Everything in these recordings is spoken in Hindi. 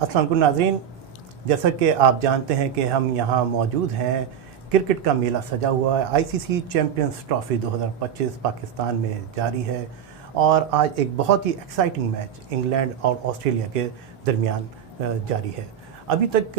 अस्सलाम वालेकुम नाज़रीन, जैसा कि आप जानते हैं कि हम यहाँ मौजूद हैं, क्रिकेट का मेला सजा हुआ है। आईसीसी चैम्पियंस ट्रॉफ़ी 2025 पाकिस्तान में जारी है और आज एक बहुत ही एक्साइटिंग मैच इंग्लैंड और ऑस्ट्रेलिया के दरमियान जारी है। अभी तक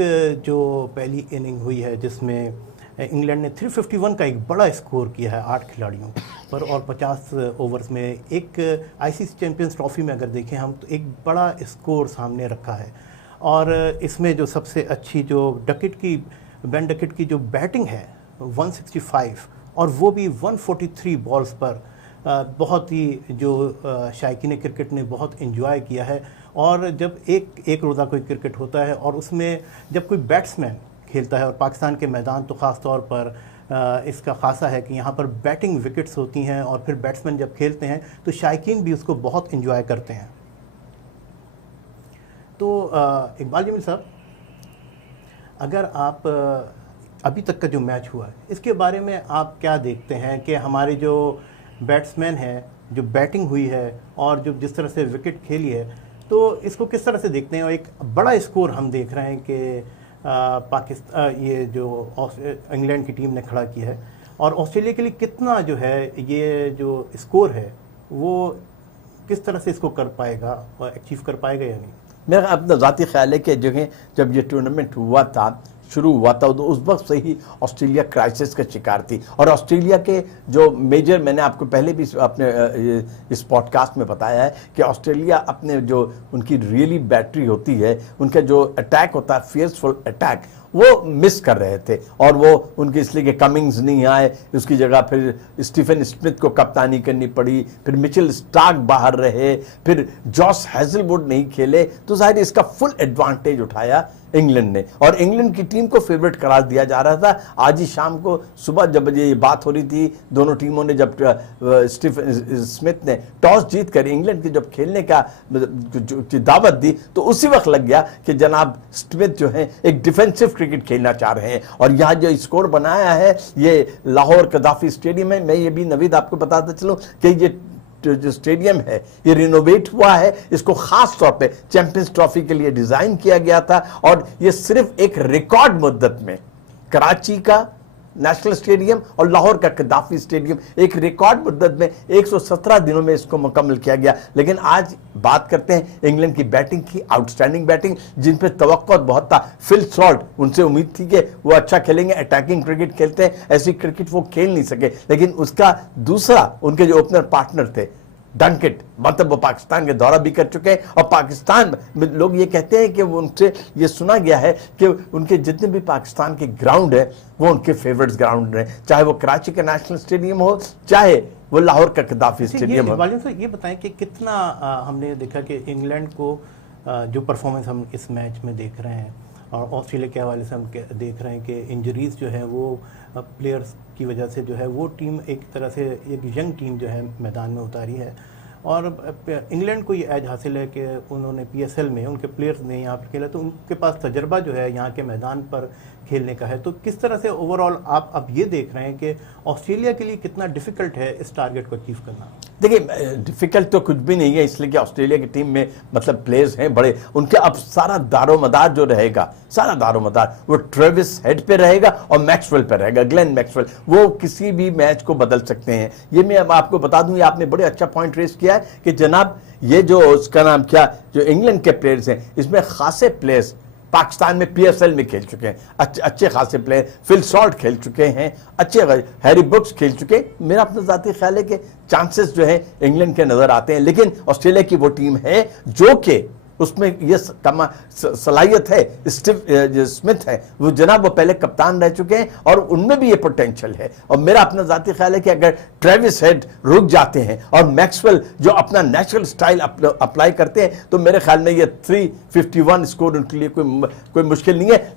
जो पहली इनिंग हुई है जिसमें इंग्लैंड ने 351 का एक बड़ा स्कोर किया है 8 खिलाड़ियों पर और 50 ओवर्स में एक आईसीसी चैम्पियंस ट्रॉफ़ी में अगर देखें हम तो एक बड़ा स्कोर सामने रखा है। और इसमें जो सबसे अच्छी जो बेन डकेट की जो बैटिंग है 165 और वो भी 143 बॉल्स पर बहुत ही जो शायकीन क्रिकेट ने बहुत इन्जॉय किया है। और जब एक रोज़ा कोई क्रिकेट होता है और उसमें जब कोई बैट्समैन खेलता है और पाकिस्तान के मैदान तो ख़ास तौर पर इसका ख़ासा है कि यहाँ पर बैटिंग विकेट्स होती हैं और फिर बैट्समैन जब खेलते हैं तो शायकीन भी उसको बहुत इन्जॉय करते हैं। तो इकबाल जमील साहब, अगर आप अभी तक का जो मैच हुआ है इसके बारे में आप क्या देखते हैं कि हमारे जो बैट्समैन हैं, जो बैटिंग हुई है और जो जिस तरह से विकेट खेली है, तो इसको किस तरह से देखते हैं? और एक बड़ा स्कोर हम देख रहे हैं कि पाकिस्तान ये जो इंग्लैंड की टीम ने खड़ा किया है और ऑस्ट्रेलिया के लिए कितना जो है ये जो स्कोर है वो किस तरह से इसको कर पाएगा और अचीव कर पाएगा या नहीं? मेरा अपना ज़ाती ख्याल है कि जब ये टूर्नामेंट शुरू हुआ था तो उस वक्त से ही ऑस्ट्रेलिया क्राइसिस का शिकार थी। और ऑस्ट्रेलिया के जो मेजर, मैंने आपको पहले भी अपने इस पॉडकास्ट में बताया है कि ऑस्ट्रेलिया अपने जो उनकी रियली बैटरी होती है, उनका जो अटैक होता है, फियर्सफुल अटैक, वो मिस कर रहे थे। और वो उनके इसलिए कि कमिंग्स नहीं आए, उसकी जगह फिर स्टीफन स्मिथ को कप्तानी करनी पड़ी, फिर मिचेल स्टार्क बाहर रहे, फिर जॉस हैजलवुड नहीं खेले, तो जाहिर इसका फुल एडवांटेज उठाया इंग्लैंड ने। और इंग्लैंड की टीम को फेवरेट करार दिया जा रहा था। आज ही शाम को सुबह जब ये बात हो रही थी, दोनों टीमों ने जब स्टीफन स्मिथ ने टॉस जीत कर इंग्लैंड के जब खेलने का दावत दी तो उसी वक्त लग गया कि जनाब स्मिथ जो है एक डिफेंसिव क्रिकेट खेलना चाह रहे हैं। और यहाँ जो स्कोर बनाया है ये लाहौर कदाफी स्टेडियम है। मैं ये भी नवीद आपको बताता चलूँ कि ये जो स्टेडियम है ये रिनोवेट हुआ है, इसको खास तौर पे चैंपियंस ट्रॉफी के लिए डिजाइन किया गया था। और ये सिर्फ एक रिकॉर्ड मुद्दत में कराची का नेशनल स्टेडियम और लाहौर का कदाफी स्टेडियम एक रिकॉर्ड मुद्दत में 117 दिनों में इसको मुकम्मल किया गया। लेकिन आज बात करते हैं इंग्लैंड की बैटिंग की, आउटस्टैंडिंग बैटिंग जिन पे तवक्को बहुत था। फिल सॉल्ट, उनसे उम्मीद थी कि वो अच्छा खेलेंगे, अटैकिंग क्रिकेट खेलते हैं, ऐसी क्रिकेट वो खेल नहीं सके। लेकिन उसका दूसरा उनके जो ओपनर पार्टनर थे डंकेट, मतलब वो पाकिस्तान के दौरा भी कर चुके हैं। और पाकिस्तान में लोग ये कहते हैं कि उनसे ये सुना गया है कि उनके जितने भी पाकिस्तान के ग्राउंड है वो उनके फेवरेट्स ग्राउंड हैं, चाहे वो कराची का नेशनल स्टेडियम हो, चाहे वो लाहौर का कदाफी स्टेडियम हो। ये बताएं कि कितना हमने देखा कि इंग्लैंड को जो परफॉर्मेंस हम इस मैच में देख रहे हैं और ऑस्ट्रेलिया के हवाले से हम देख रहे हैं कि इंजरीज जो है वो प्लेयर्स की वजह से जो है वो टीम एक तरह से एक यंग टीम जो है मैदान में उतारी है। और इंग्लैंड को ये एज हासिल है कि उन्होंने पीएसएल में उनके प्लेयर्स ने यहाँ पर खेला तो उनके पास तजर्बा जो है यहाँ के मैदान पर खेलने का है। तो किस तरह से ओवरऑल आप अब ये देख रहे हैं कि ऑस्ट्रेलिया के लिए कितना डिफिकल्ट है इस टारगेट को अचीव करना? देखिए, डिफिकल्ट तो कुछ भी नहीं है, इसलिए कि ऑस्ट्रेलिया की टीम में मतलब प्लेयर्स हैं बड़े, उनके अब सारा दारोमदार जो रहेगा, सारा दारोमदार वो ट्रेविस हेड पे रहेगा और मैक्सवेल पे रहेगा, ग्लेन मैक्सवेल। वो किसी भी मैच को बदल सकते हैं। ये मैं अब आपको बता दूं, ये आपने बड़े अच्छा पॉइंट रेस किया है कि जनाब ये जो उसका नाम क्या, जो इंग्लैंड के प्लेयर्स हैं इसमें खासे प्लेयर्स पाकिस्तान में पीएसएल में खेल चुके हैं, अच्छे खासे प्लेयर। फिल सॉल्ट खेल चुके हैं, अच्छे हैरी ब्रुक्स खेल चुके हैं। मेरा अपना जाती ख्याल है कि चांसेस जो है इंग्लैंड के नजर आते हैं। लेकिन ऑस्ट्रेलिया की वो टीम है जो कि उसमें ये सलाहियत है, जो स्मिथ है वो जनाब वो पहले कप्तान रह चुके हैं और उनमें भी ये पोटेंशियल है। और मेरा अपना जाती ख्याल है कि अगर ट्रेविस हेड रुक जाते हैं और मैक्सवेल जो अपना नेचुरल स्टाइल अप्लाई करते हैं तो मेरे ख्याल में ये 351 स्कोर उनके लिए कोई मुश्किल नहीं है।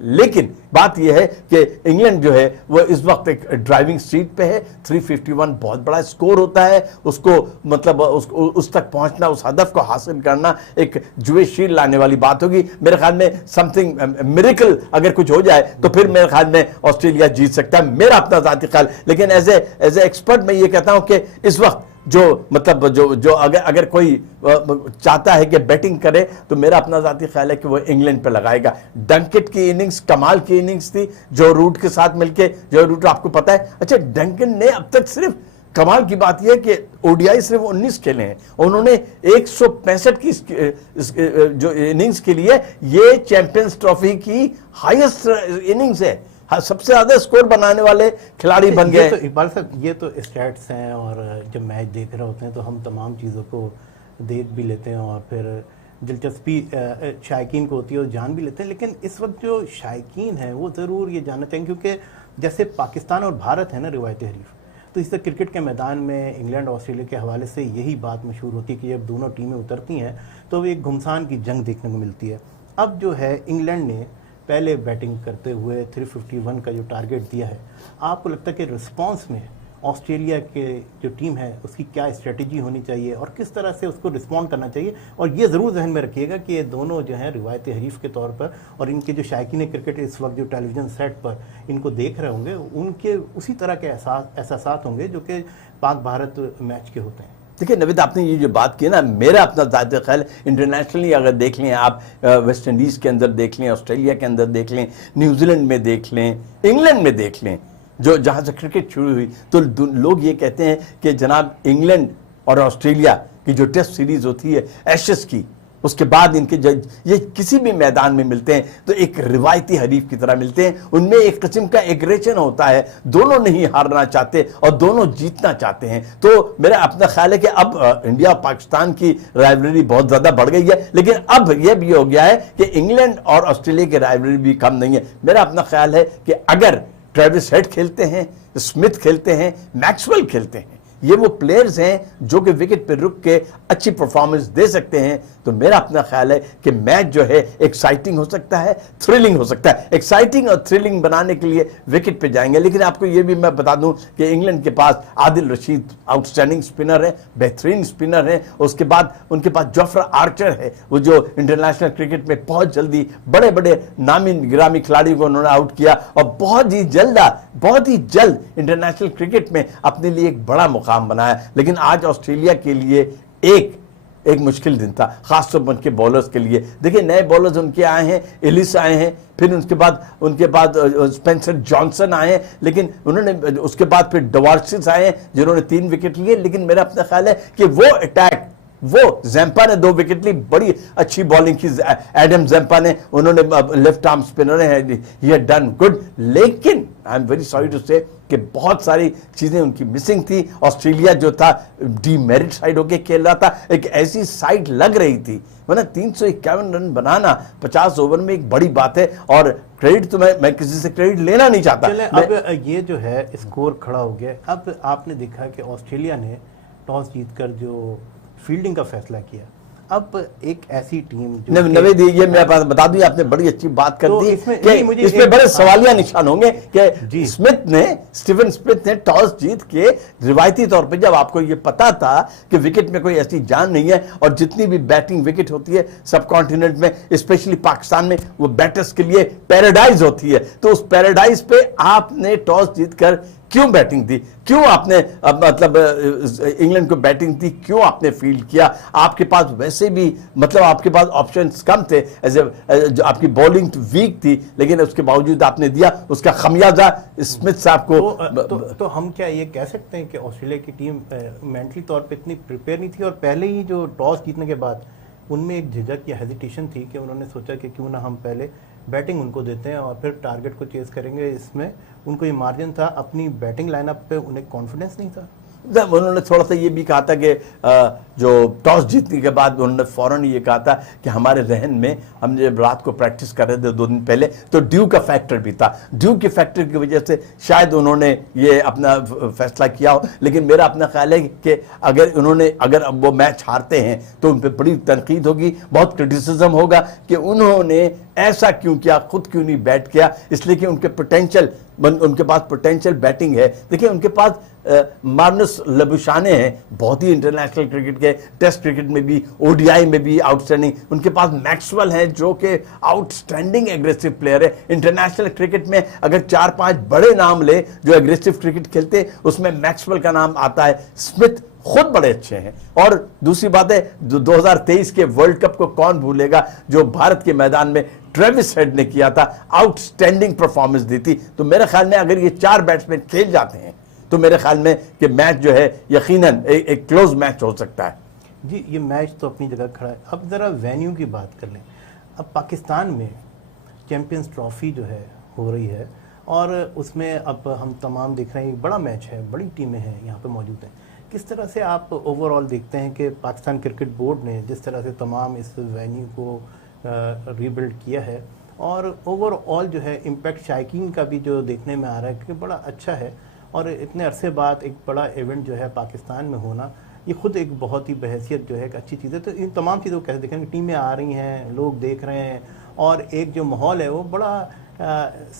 लेकिन बात यह है कि इंग्लैंड जो है वो इस वक्त एक ड्राइविंग सीट पे है। 351 बहुत बड़ा स्कोर होता है, उसको मतलब उस तक पहुंचना, उस हदफ को हासिल करना एक जुए शील लाने वाली बात होगी। मेरे ख्याल में समथिंग मिरेकल अगर कुछ हो जाए तो फिर मेरे ख्याल में ऑस्ट्रेलिया जीत सकता है, मेरा अपना जाती ख्याल। लेकिन एज ए एक्सपर्ट मैं ये कहता हूं कि इस वक्त जो मतलब जो अगर कोई चाहता है कि बैटिंग करे तो मेरा अपना जाती ख्याल है कि वो इंग्लैंड पे लगाएगा। डंकेट की इनिंग्स कमाल की इनिंग्स थी, जो रूट के साथ मिलके, जो रूट आपको पता है। अच्छा, डंकन ने अब तक सिर्फ, कमाल की बात यह कि ओडीआई सिर्फ 19 खेले हैं, उन्होंने 165 की जो इनिंग्स के लिए ये चैंपियंस ट्रॉफी की हाईएस्ट इनिंग्स है, सबसे ज्यादा स्कोर बनाने वाले खिलाड़ी बन गए। तो इकबाल साहब, ये तो स्टैट्स हैं, और जब मैच देख रहे होते हैं तो हम तमाम चीज़ों को देख भी लेते हैं और फिर दिलचस्पी शायकीन को होती है और जान भी लेते हैं। लेकिन इस वक्त जो शायकीन है वो ज़रूर ये जानना चाहेंगे, क्योंकि जैसे पाकिस्तान और भारत है ना रिवायती हरीफ, तो इस तरह क्रिकेट के मैदान में इंग्लैंड ऑस्ट्रेलिया के हवाले से यही बात मशहूर होती है कि जब दोनों टीमें उतरती हैं तो एक घुमसान की जंग देखने को मिलती है। अब जो है इंग्लैंड ने पहले बैटिंग करते हुए 351 का जो टारगेट दिया है, आपको लगता है कि रिस्पांस में ऑस्ट्रेलिया के जो टीम है उसकी क्या स्ट्रेटजी होनी चाहिए और किस तरह से उसको रिस्पॉन्ड करना चाहिए? और ये ज़रूर जहन में रखिएगा कि ये दोनों जो हैं रिवायती हरीफ के तौर पर, और इनके जो शायकीन क्रिकेट इस वक्त जो टेलीविज़न सेट पर इनको देख रहे होंगे, उनके उसी तरह के एहसास होंगे जो कि पाक भारत मैच के होते हैं। देखिए नवीद, आपने ये जो बात की ना, मेरा अपना ज़ाती ख्याल इंटरनेशनली अगर देख लें आप, वेस्ट इंडीज़ के अंदर देख लें, ऑस्ट्रेलिया के अंदर देख लें, न्यूजीलैंड में देख लें, इंग्लैंड में देख लें, जो जहाँ से क्रिकेट शुरू हुई, तो लोग ये कहते हैं कि जनाब इंग्लैंड और ऑस्ट्रेलिया की जो टेस्ट सीरीज़ होती है एशेस की, उसके बाद इनके ये किसी भी मैदान में मिलते हैं तो एक रिवायती हरीफ की तरह मिलते हैं। उनमें एक किस्म का एग्रेशन होता है, दोनों नहीं हारना चाहते और दोनों जीतना चाहते हैं। तो मेरा अपना ख्याल है कि अब इंडिया और पाकिस्तान की राइवलरी बहुत ज़्यादा बढ़ गई है, लेकिन अब यह भी हो गया है कि इंग्लैंड और ऑस्ट्रेलिया की राइवलरी भी कम नहीं है। मेरा अपना ख्याल है कि अगर ट्रेविस हेड खेलते हैं, स्मिथ खेलते हैं, मैक्सवेल खेलते हैं, ये वो प्लेयर्स हैं जो कि विकेट पर रुक के अच्छी परफॉर्मेंस दे सकते हैं, तो मेरा अपना ख्याल है कि मैच जो है एक्साइटिंग हो सकता है, थ्रिलिंग हो सकता है। एक्साइटिंग और थ्रिलिंग बनाने के लिए विकेट पे जाएंगे। लेकिन आपको ये भी मैं बता दूं कि इंग्लैंड के पास आदिल रशीद आउटस्टैंडिंग स्पिनर है, बेहतरीन स्पिनर है। उसके बाद उनके पास जोफ्रा आर्चर है, वो जो इंटरनेशनल क्रिकेट में बहुत जल्दी बड़े बड़े नामी गिरामी खिलाड़ियों को उन्होंने आउट किया और बहुत ही जल्द इंटरनेशनल क्रिकेट में अपने लिए एक बड़ा मुकाम बनाया। लेकिन आज ऑस्ट्रेलिया के लिए एक मुश्किल दिन था, खासतौर पर उनके बॉलर्स के लिए। देखिए नए बॉलर्स उनके आए हैं, एलिस आए हैं, फिर उनके बाद स्पेंसर जॉनसन आए हैं, लेकिन उन्होंने उसके बाद फिर डवार्सिस आए हैं जिन्होंने 3 विकेट लिए। लेकिन मेरा अपना ख्याल है कि वो जैम्पा ने 2 विकेट ली, बड़ी अच्छी बॉलिंग की एडम जैम्पा ने, उन्होंने लेफ्ट आर्म स्पिनर है, ही हैड डन गुड। लेकिन I am very sorry to say कि बहुत सारी चीजें उनकी मिसिंग थी। ऑस्ट्रेलिया जो था डीमेरिट साइड होके खेल रहा था, एक ऐसी साइड लग रही थी, वरना 351 रन बनाना 50 ओवर में एक बड़ी बात है। और क्रेडिट तो मैं किसी से क्रेडिट लेना नहीं चाहता। अब ये जो है स्कोर खड़ा हो गया। अब आपने देखा कि ऑस्ट्रेलिया ने टॉस जीतकर जो फील्डिंग का फैसला किया, अब एक ऐसी टीम जो नवेद, ये मैं बता दूं, आपने बड़ी अच्छी बात कर दी कि इसमें बड़े सवालिया निशान होंगे कि स्टीवन स्मिथ ने टॉस जीत के, रिवायती तौर पे जब आपको ये पता था कि विकेट में कोई ऐसी जान नहीं है और जितनी भी बैटिंग विकेट होती है सब कॉन्टिनेंट में, स्पेशली पाकिस्तान में, वो बैटर्स के लिए पैराडाइज होती है। तो उस पैराडाइज पे आपने टॉस जीतकर क्यों बैटिंग दी, क्यों आपने मतलब इंग्लैंड को बैटिंग दी, क्यों आपने फील्ड किया? आपके पास वैसे भी मतलब आपके पास ऑप्शंस कम थे, जो आपकी बॉलिंग वीक थी, लेकिन उसके बावजूद आपने दिया, उसका खमियाजा स्मिथ साहब को। तो हम क्या ये कह सकते हैं कि ऑस्ट्रेलिया की टीम मेंटली तौर पे इतनी प्रिपेयर नहीं थी, और पहले ही जो टॉस जीतने के बाद उनमें एक झिझक या हेजिटेशन थी कि उन्होंने सोचा कि क्यों ना हम पहले बैटिंग उनको देते हैं और फिर टारगेट को चेस करेंगे। इसमें उनको ये मार्जिन था, अपनी बैटिंग लाइनअप पे उन्हें कॉन्फिडेंस नहीं था। उन्होंने थोड़ा सा ये भी कहा था कि जो टॉस जीतने के बाद उन्होंने फौरन ये कहा था कि हमारे जहन में, हम जब रात को प्रैक्टिस कर रहे थे 2 दिन पहले, तो ड्यू का फैक्टर भी था। ड्यू के फैक्टर की वजह से शायद उन्होंने ये अपना फैसला किया हो। लेकिन मेरा अपना ख्याल है कि अगर वो मैच हारते हैं तो उन पर बड़ी तनकीद होगी, बहुत क्रिटिसिज्म होगा कि उन्होंने ऐसा क्यों किया, खुद क्यों नहीं बैट किया। इसलिए कि उनके पास पोटेंशियल बैटिंग है। देखिए उनके पास मार्नस लबुशाने हैं, बहुत ही इंटरनेशनल क्रिकेट के, टेस्ट क्रिकेट में भी, ओडीआई में भी आउटस्टैंडिंग। उनके पास मैक्सवेल है जो कि आउटस्टैंडिंग एग्रेसिव प्लेयर है। इंटरनेशनल क्रिकेट में अगर 4-5 बड़े नाम ले जो एग्रेसिव क्रिकेट खेलते, उसमें मैक्सवेल का नाम आता है। स्मिथ खुद बड़े अच्छे हैं। और दूसरी बात है, 2023 के वर्ल्ड कप को कौन भूलेगा, जो भारत के मैदान में ट्रेविस हेड ने किया था, आउटस्टैंडिंग परफॉर्मेंस दी थी। तो मेरे ख्याल में अगर ये 4 बैट्समैन खेल जाते हैं तो मेरे ख्याल में कि मैच जो है यकीनन एक क्लोज मैच हो सकता है। जी, ये मैच तो अपनी जगह खड़ा है। अब ज़रा वेन्यू की बात कर लें। अब पाकिस्तान में चैंपियंस ट्रॉफी जो है हो रही है और उसमें अब हम तमाम देख रहे हैं, एक बड़ा मैच है, बड़ी टीमें हैं यहाँ पे मौजूद हैं। किस तरह से आप ओवरऑल देखते हैं कि पाकिस्तान क्रिकेट बोर्ड ने जिस तरह से तमाम इस वेन्यू को रीबिल्ड किया है और ओवरऑल जो है इम्पैक्ट शायकीन का भी जो देखने में आ रहा है कि बड़ा अच्छा है और इतने अरसे बाद एक बड़ा इवेंट जो है पाकिस्तान में होना, ये खुद एक बहुत ही बहैसियत जो है एक अच्छी चीज़ है। तो इन तमाम चीज़ों को कैसे देखें, टीमें आ रही हैं, लोग देख रहे हैं और एक जो माहौल है वो बड़ा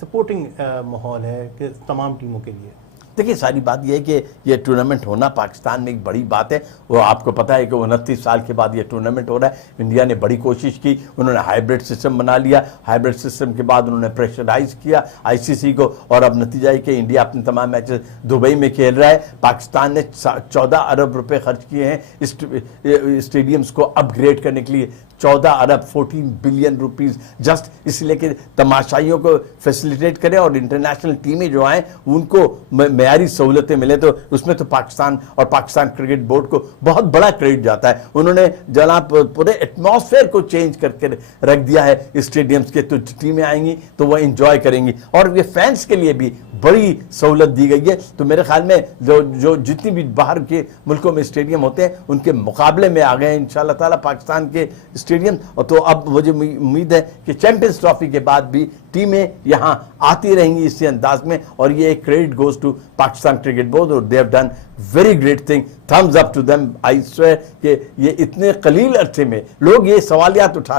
सपोर्टिंग माहौल है कि तमाम टीमों के लिए। देखिए, सारी बात यह है कि ये टूर्नामेंट होना पाकिस्तान में एक बड़ी बात है। वो आपको पता है कि 29 साल के बाद ये टूर्नामेंट हो रहा है। इंडिया ने बड़ी कोशिश की, उन्होंने हाइब्रिड सिस्टम बना लिया। हाइब्रिड सिस्टम के बाद उन्होंने प्रेशराइज किया आईसीसी को और अब नतीजा है कि इंडिया अपने तमाम मैचेस दुबई में खेल रहा है। पाकिस्तान ने 14 अरब रुपए खर्च किए हैं स्टेडियम्स को अपग्रेड करने के लिए। 14 अरब 14 बिलियन रुपीस जस्ट इसलिए कि तमाशाइयों को फैसिलिटेट करें और इंटरनेशनल टीमें जो आए उनको मयारी सहूलतें मिले। तो उसमें तो पाकिस्तान और पाकिस्तान क्रिकेट बोर्ड को बहुत बड़ा क्रेडिट जाता है। उन्होंने जनाब पूरे एटमॉस्फेयर को चेंज करके रख दिया है स्टेडियम्स के। तो टीमें आएंगी तो वह इंजॉय करेंगी और ये फैंस के लिए भी बड़ी सहूलत दी गई है। तो मेरे ख्याल में जो जितनी भी बाहर के मुल्कों में स्टेडियम होते हैं उनके मुकाबले में आ गए हैं इंशाल्लाह ताला पाकिस्तान के स्टेडियम। और तो अब मुझे उम्मीद है कि चैंपियंस ट्रॉफी के बाद भी टीमें यहां आती रहेंगी इसी अंदाज में। और ये एक credit goes to Pakistan cricket board और they have done very great thing. Thumbs up to them. I swear कि ये इतने कलील अरसे में लोग ये सवाल उठा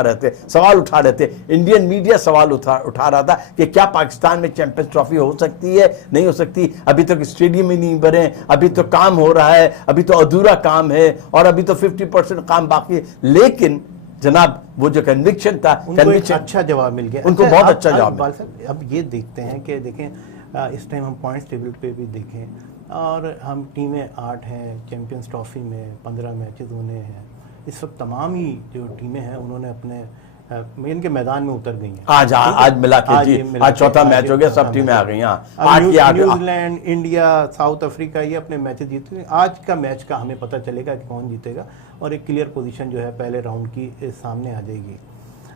रहे थे। इंडियन मीडिया सवाल उठा रहा था कि क्या पाकिस्तान में चैंपियंस ट्रॉफी हो सकती है, नहीं हो सकती। अभी तक स्टेडियम ही नहीं बने, अभी तो काम हो रहा है, अभी तो अधूरा काम है और अभी तो 50% काम बाकी है। लेकिन जनाब वो जो कन्विक्शन था, उनको अच्छा जवाब मिल गया। उनको बहुत अच्छा जवाब। अब ये देखते हैं कि देखें इस टाइम हम पॉइंट्स टेबल पे भी देखें और हम टीमें 8 हैं। चैंपियंस ट्रॉफी में 15 मैचेस होने हैं। इस वक्त तमाम ही जो टीमें हैं उन्होंने अपने इनके मैदान में उतर गई हैं। आज मिला के जी आज चौथा मैच हो गया, सब टीमें आ गई। न्यूजीलैंड, इंडिया, साउथ अफ्रीका ये अपने मैचेस जीते हैं। आज का मैच का हमें पता चलेगा कि कौन जीतेगा और एक क्लियर पोजीशन जो है पहले राउंड की सामने आ जाएगी।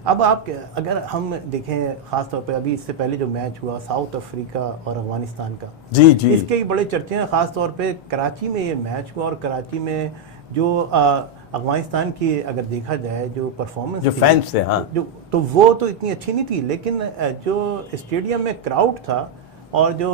अब आप अगर हम देखें खास तौर पे अभी इससे पहले जो मैच हुआ साउथ अफ्रीका और अफगानिस्तान का, जी जी, इसके ही बड़े चर्चे हैं। खास तौर पे कराची में ये मैच हुआ और कराची में जो अफगानिस्तान की अगर देखा जाए जो परफॉर्मेंस जो फैंस थे, हाँ, जो तो वो तो इतनी अच्छी नहीं थी, लेकिन जो स्टेडियम में क्राउड था और जो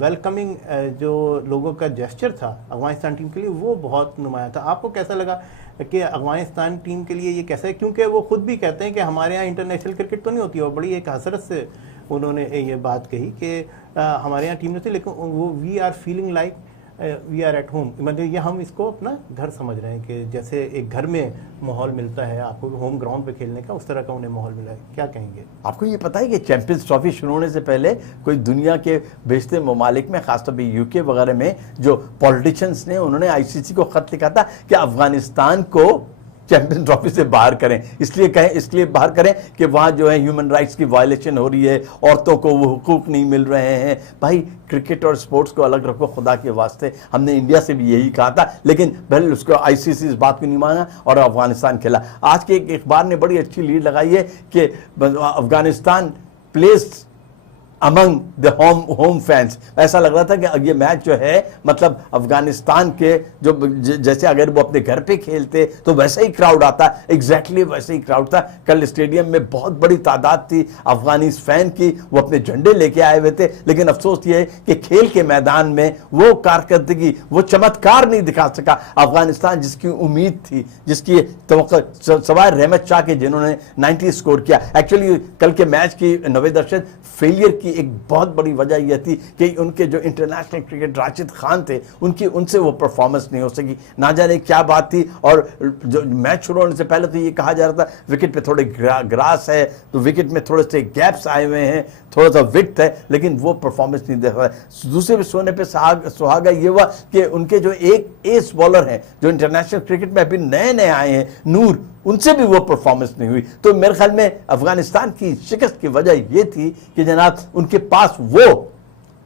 वेलकमिंग जो लोगों का जेस्चर था अफगानिस्तान टीम के लिए वो बहुत नुमाया था। आपको कैसा लगा कि अफगानिस्तान टीम के लिए ये कैसा है? क्योंकि वो खुद भी कहते हैं कि हमारे यहाँ इंटरनेशनल क्रिकेट तो नहीं होती और बड़ी एक हसरत से उन्होंने ये बात कही कि हमारे यहाँ टीम नहीं होती, लेकिन वो we are feeling like we are at home. मतलब ये हम इसको अपना घर समझ रहे हैं कि जैसे एक घर में माहौल मिलता है आपको होम ग्राउंड पे खेलने का, उस तरह का उन्हें माहौल मिला है। क्या कहेंगे? आपको ये पता है कि चैंपियंस ट्रॉफी शुरू होने से पहले कोई दुनिया के बेशतर ममालिक में, खासतौर पर यूके वगैरह में जो पॉलिटिशियंस ने उन्होंने आईसीसी को खत लिखा था कि अफगानिस्तान को चैंपियंस ट्रॉफी से बाहर करें। इसलिए बाहर करें कि वहाँ जो है ह्यूमन राइट्स की वायलेशन हो रही है, औरतों को वो हुकूक नहीं मिल रहे हैं। भाई क्रिकेट और स्पोर्ट्स को अलग रखो खुदा के वास्ते। हमने इंडिया से भी यही कहा था, लेकिन पहले उसको आईसीसी इस बात को नहीं माना और अफगानिस्तान खेला। आज के एक अखबार ने बड़ी अच्छी लीड लगाई है कि Afghanistan place among the home fans. ऐसा लग रहा था कि ये मैच जो है मतलब अफगानिस्तान के जो जैसे अगर वो अपने घर पे खेलते तो वैसे ही क्राउड आता, एग्जैक्टली वैसे ही क्राउड था। कल स्टेडियम में बहुत बड़ी तादाद थी अफगानिस फैन की, वो अपने झंडे लेके आए हुए थे। लेकिन अफसोस ये है कि खेल के मैदान में वो कारकर्दगी, वो चमत्कार नहीं दिखा सका अफगानिस्तान जिसकी उम्मीद थी, जिसकी तवक्को सवाए रहमत शाह के जिन्होंने 90 स्कोर किया। एक्चुअली कल के मैच की नवे दर्शक फेलियर की एक बहुत बड़ी वजह यह थी कि उनके जो इंटरनेशनल क्रिकेट राशिद खान थे उनसे वो परफॉर्मेंस नहीं हो सकी, ना जाने क्या बात थी। और जो मैच शुरू होने से पहले तो ये कहा जा रहा था विकेट पे थोड़े ग्रास है, तो विकेट में थोड़े से गैप्स आए हुए हैं, थोड़ा सा विड्थ है, लेकिन वो परफॉर्मेंस नहीं दे रहा है। दूसरे सोने पे सुहागा ये हुआ कि उनके जो एक एस बॉलर हैं जो इंटरनेशनल क्रिकेट में अभी नए नए आए हैं, नूर, उनसे भी वो परफॉर्मेंस नहीं हुई। तो मेरे ख्याल में अफगानिस्तान की शिकस्त की वजह ये थी कि जनाब उनके पास वो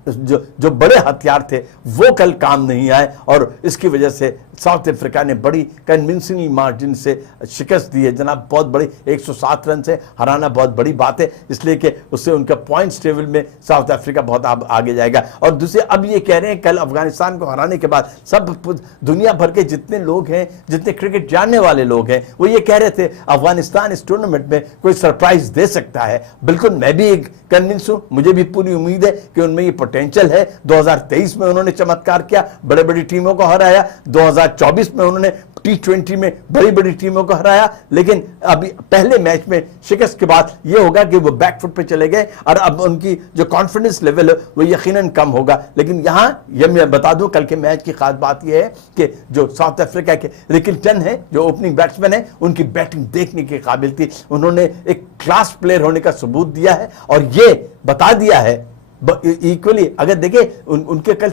जो बड़े हथियार थे वो कल काम नहीं आए, और इसकी वजह से साउथ अफ्रीका ने बड़ी कन्विंसिंग मार्जिन से शिकस्त दी है जनाब। बहुत बड़ी 107 रन से हराना बहुत बड़ी बात है, इसलिए कि उससे उनका पॉइंट्स टेबल में साउथ अफ्रीका बहुत आगे जाएगा। और दूसरे अब ये कह रहे हैं कल अफगानिस्तान को हराने के बाद सब दुनिया भर के जितने लोग हैं, जितने क्रिकेट जानने वाले लोग हैं, वो ये कह रहे थे अफगानिस्तान इस टूर्नामेंट में कोई सरप्राइज दे सकता है। बिल्कुल मैं भी कन्विंस हूँ, मुझे भी पूरी उम्मीद है कि उनमें ये पोटेंशियल है। 2023 में उन्होंने चमत्कार किया, बड़े बड़ी टीमों को हराया, 2024 में उन्होंने T20 में बड़ी बड़ी टीमों को हराया, लेकिन अभी पहले मैच में शिकस्त के बाद ये होगा कि वो बैकफुट पे चले गए और अब उनकी जो कॉन्फिडेंस लेवल है वो यकीनन कम होगा। लेकिन यहाँ ये मैं बता दूं कल के मैच की खास बात ये है कि जो साउथ अफ्रीका के रिकिल्टन है जो ओपनिंग बैट्समैन है, उनकी बैटिंग देखने के काबिल थी। उन्होंने एक क्लास प्लेयर होने का सबूत दिया है और ये बता दिया है इक्वली। अगर देखें उनके कल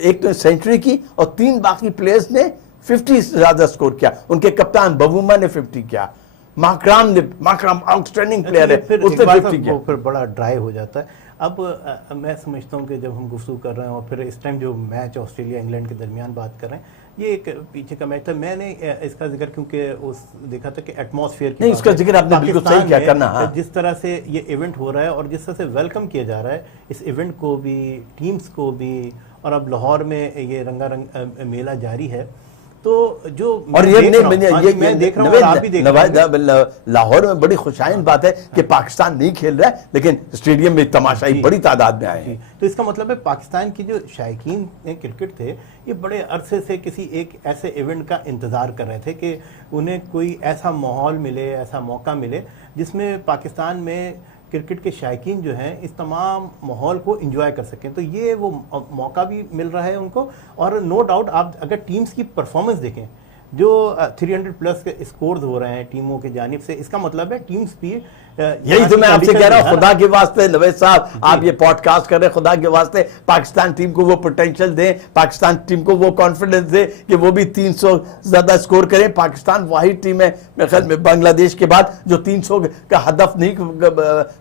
एक तो सेंचुरी की और 3 बाकी प्लेयर्स ने 50 से ज्यादा स्कोर किया। उनके कप्तान बबूमा ने 50 किया, माकराम आउटस्टैंडिंग प्लेयर है, उसने 50 किया। फिर बड़ा ड्राई हो जाता है। अब मैं समझता हूँ कि जब हम गुफ्तगू कर रहे हैं और फिर इस टाइम जो मैच ऑस्ट्रेलिया इंग्लैंड के दरमियान बात कर रहे हैं, ये एक पीछे का मैच था। मैंने इसका जिक्र क्योंकि उस देखा था कि एटमॉस्फेयर की नहीं, उसका जिक्र आपने बिल्कुल सही किया करना। हाँ। जिस तरह से ये इवेंट हो रहा है और जिस तरह से वेलकम किया जा रहा है इस इवेंट को भी, टीम्स को भी, और अब लाहौर में ये रंगारंग मेला जारी है। तो जो और ये मैं देख रहा हूँ, आप भी देख रहे हैं, लाहौर में बड़ी खुशाइन बात है कि पाकिस्तान नहीं खेल रहा है, लेकिन स्टेडियम में तमाशाई बड़ी तादाद में आए हैं। तो इसका मतलब है पाकिस्तान की जो शायकीन क्रिकेट थे ये बड़े अरसे से किसी एक ऐसे इवेंट का इंतजार कर रहे थे कि उन्हें कोई ऐसा माहौल मिले, ऐसा मौका मिले जिसमें पाकिस्तान में क्रिकेट के शायकीन जो हैं इस तमाम माहौल को एंजॉय कर सकें। तो ये वो मौका भी मिल रहा है उनको। और नो डाउट आप अगर टीम्स की परफॉर्मेंस देखें, जो 300 प्लस के स्कोर्स हो रहे हैं टीमों की जानिब से, इसका मतलब है टीम्स भी यही तो मैं आपसे कह रहा हूं, खुदा के वास्ते नवेद साहब आप ये पॉडकास्ट कर रहे हैं, खुदा के वास्ते पाकिस्तान टीम को वो पोटेंशियल दें, पाकिस्तान टीम को वो कॉन्फिडेंस दें कि वो भी 300 ज्यादा स्कोर करें। पाकिस्तान वाहिद टीम है मेरे ख्याल में बांग्लादेश के बाद जो 300 का हदफ नहीं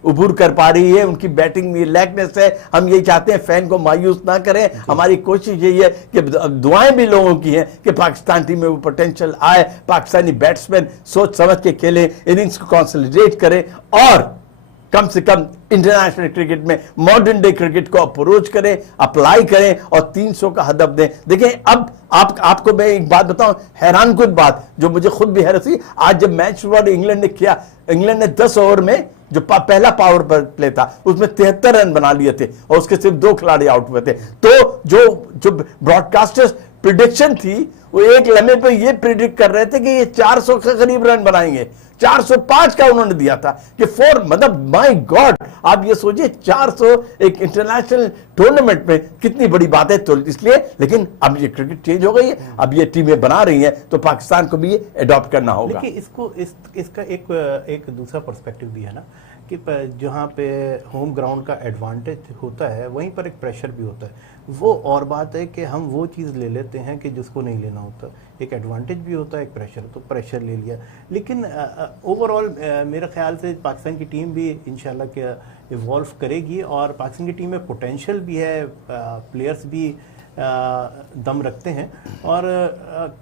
उबूर कर पा रही है। उनकी बैटिंग में लैकनेस है। हम यही चाहते हैं फैन को मायूस ना करें, हमारी कोशिश यही है कि दुआएं भी लोगों की हैं कि पाकिस्तान टीम में वो पोटेंशियल आए, पाकिस्तानी बैट्समैन सोच समझ के खेलें, इनिंग्स को कंसोलिडेट करें और कम से कम इंटरनेशनल क्रिकेट में मॉडर्न डे क्रिकेट को अप्रोच करें, अप्लाई करें और 300 का हदफ दें। देखिए अब आपको मैं एक बात बताऊं, हैरान कुछ बात जो मुझे खुद भी हैरत हुई, आज जब मैच शुरुआत इंग्लैंड ने किया, इंग्लैंड ने 10 ओवर में जो पहला पावर प्ले था उसमें 73 रन बना लिए थे और उसके सिर्फ 2 खिलाड़ी आउट हुए थे। तो जो ब्रॉडकास्टर्स प्रिडिक्शन थी वो एक लम्हे पे ये प्रिडिक्ट कर रहे थे कि ये 400 के करीब रन बनाएंगे, 405 का उन्होंने दिया था कि 4, मतलब माय गॉड, आप ये सोचिए 400 एक इंटरनेशनल टूर्नामेंट में कितनी बड़ी बात है। तो इसलिए, लेकिन अब ये क्रिकेट चेंज हो गई है, अब ये टीमें बना रही हैं तो पाकिस्तान को भी ये अडॉप्ट करना होगा। लेकिन इसका एक दूसरा पर्सपेक्टिव भी है ना कि जहाँ पे होम ग्राउंड का एडवांटेज होता है वहीं पर एक प्रेशर भी होता है। वो और बात है कि हम वो चीज़ ले लेते हैं कि जिसको नहीं लेना होता। एक एडवांटेज भी होता है, एक प्रेशर, तो प्रेशर ले लिया। लेकिन ओवरऑल मेरे ख्याल से पाकिस्तान की टीम भी इंशाल्लाह के इवॉल्व करेगी और पाकिस्तान की टीम में पोटेंशियल भी है, प्लेयर्स भी दम रखते हैं। और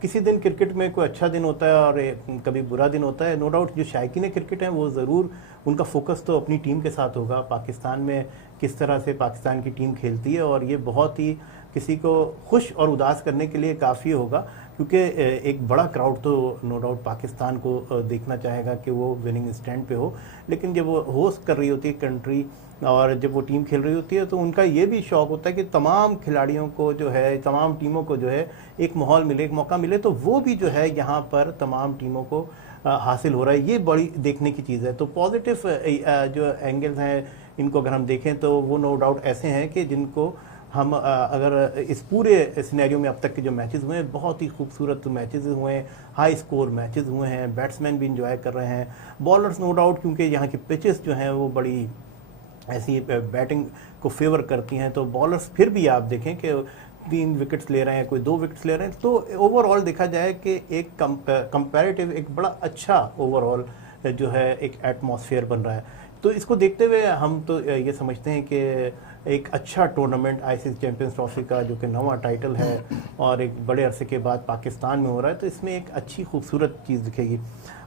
किसी दिन क्रिकेट में कोई अच्छा दिन होता है और कभी बुरा दिन होता है। नो डाउट जो शायकीन क्रिकेट हैं वो ज़रूर उनका फोकस तो अपनी टीम के साथ होगा, पाकिस्तान में किस तरह से पाकिस्तान की टीम खेलती है, और ये बहुत ही किसी को खुश और उदास करने के लिए काफ़ी होगा क्योंकि एक बड़ा क्राउड तो नो डाउट पाकिस्तान को देखना चाहेगा कि वो विनिंग स्टैंड पे हो। लेकिन जब वो होस्ट कर रही होती है कंट्री और जब वो टीम खेल रही होती है तो उनका ये भी शौक होता है कि तमाम खिलाड़ियों को जो है, तमाम टीमों को जो है एक माहौल मिले, एक मौका मिले। तो वो भी जो है यहाँ पर तमाम टीमों को हासिल हो रहा है, ये बड़ी देखने की चीज़ है। तो पॉजिटिव जो एंगल्स हैं इनको अगर हम देखें तो वो नो डाउट ऐसे हैं कि जिनको हम अगर इस पूरे सिनेरियो में अब तक के जो मैचेस हुए हैं बहुत ही खूबसूरत मैचेस हुए हैं, हाई स्कोर मैचेस हुए हैं, बैट्समैन भी इंजॉय कर रहे हैं, बॉलर्स नो डाउट क्योंकि यहाँ की पिचेस जो हैं वो बड़ी ऐसी बैटिंग को फेवर करती हैं, तो बॉलर्स फिर भी आप देखें कि 3 विकेट्स ले रहे हैं, कोई 2 विकेट्स ले रहे हैं, तो ओवरऑल देखा जाए कि एक कंपैरेटिव एक बड़ा अच्छा ओवरऑल जो है एक एटमॉस्फेयर बन रहा है। तो इसको देखते हुए हम तो ये समझते हैं कि एक अच्छा टूर्नामेंट आईसीसी चैंपियंस ट्रॉफी का जो कि 9वां टाइटल है और एक बड़े अरसे के बाद पाकिस्तान में हो रहा है, तो इसमें एक अच्छी खूबसूरत चीज़ दिखेगी।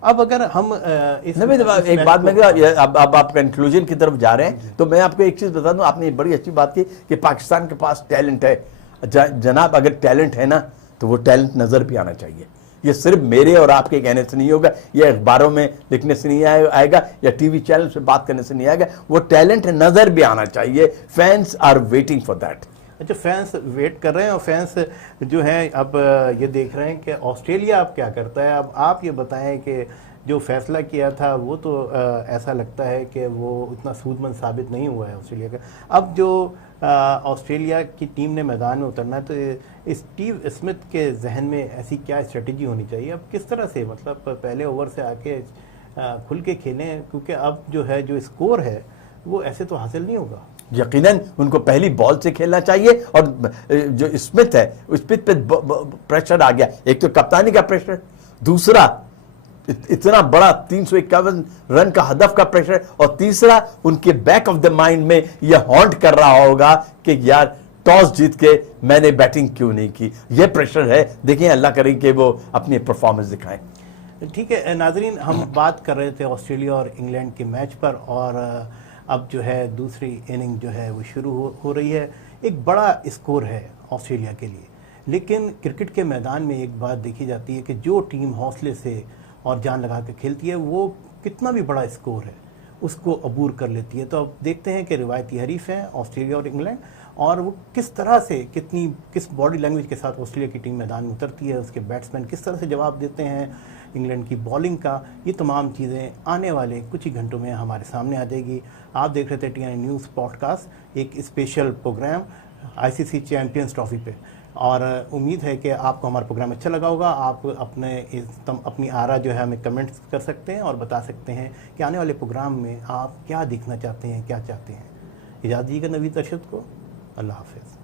अब अगर हम एक बात में अब आप कंक्लूजन की तरफ जा रहे हैं, तो मैं आपको एक चीज़ बता दूं, आपने बड़ी अच्छी बात की कि पाकिस्तान के पास टैलेंट है। जनाब अगर टैलेंट है ना तो वो टैलेंट नज़र भी आना चाहिए। ये सिर्फ मेरे और आपके कहने से नहीं होगा, ये अखबारों में लिखने से नहीं आएगा या टीवी चैनल से बात करने से नहीं आएगा, वो टैलेंट नज़र भी आना चाहिए। Fans are waiting for that. अच्छा, फैंस वेट कर रहे हैं और फैंस जो हैं अब ये देख रहे हैं कि ऑस्ट्रेलिया अब क्या करता है। अब आप ये बताएं कि जो फैसला किया था वो तो ऐसा लगता है कि वो उतना सूदमंद साबित नहीं हुआ है ऑस्ट्रेलिया का। अब जो ऑस्ट्रेलिया की टीम ने मैदान में उतरना है, तो स्टीव स्मिथ के जहन में ऐसी क्या स्ट्रेटजी होनी चाहिए? अब किस तरह से मतलब पहले ओवर से आके खुल के खेलें, क्योंकि अब जो है जो स्कोर है वो ऐसे तो हासिल नहीं होगा। यकीनन उनको पहली बॉल से खेलना चाहिए, और जो स्मिथ है स्मिथ पे प्रेशर आ गया, एक तो कप्तानी का प्रेशर, दूसरा इतना बड़ा 351 रन का हदफ का प्रेशर, और तीसरा उनके बैक ऑफ द माइंड में यह हॉन्ट कर रहा होगा कि यार टॉस जीत के मैंने बैटिंग क्यों नहीं की। यह प्रेशर है। देखिए अल्लाह करे कि वो अपनी परफॉर्मेंस दिखाएं। ठीक है नाजरीन, हम बात कर रहे थे ऑस्ट्रेलिया और इंग्लैंड के मैच पर, और अब जो है दूसरी इनिंग जो है वो शुरू हो रही है। एक बड़ा स्कोर है ऑस्ट्रेलिया के लिए, लेकिन क्रिकेट के मैदान में एक बात देखी जाती है कि जो टीम हौसले से और जान लगा के खेलती है वो कितना भी बड़ा स्कोर है उसको अबूर कर लेती है। तो अब देखते हैं कि रिवायती हरीफ हैं ऑस्ट्रेलिया और इंग्लैंड, और वो किस तरह से किस बॉडी लैंग्वेज के साथ ऑस्ट्रेलिया की टीम मैदान में उतरती है, उसके बैट्समैन किस तरह से जवाब देते हैं इंग्लैंड की बॉलिंग का। ये तमाम चीज़ें आने वाले कुछ ही घंटों में हमारे सामने आ जाएगी। आप देख रहे थे TNI न्यूज़ पॉडकास्ट, एक special program ICC champions trophy पे, और उम्मीद है कि आपको हमारा प्रोग्राम अच्छा लगा होगा। आप अपनी आरा जो है हमें कमेंट्स कर सकते हैं और बता सकते हैं कि आने वाले प्रोग्राम में आप क्या देखना चाहते हैं, क्या चाहते हैं। इजाज़त दीजिएगा नवीद अरशद को। अल्लाह हाफ़िज़।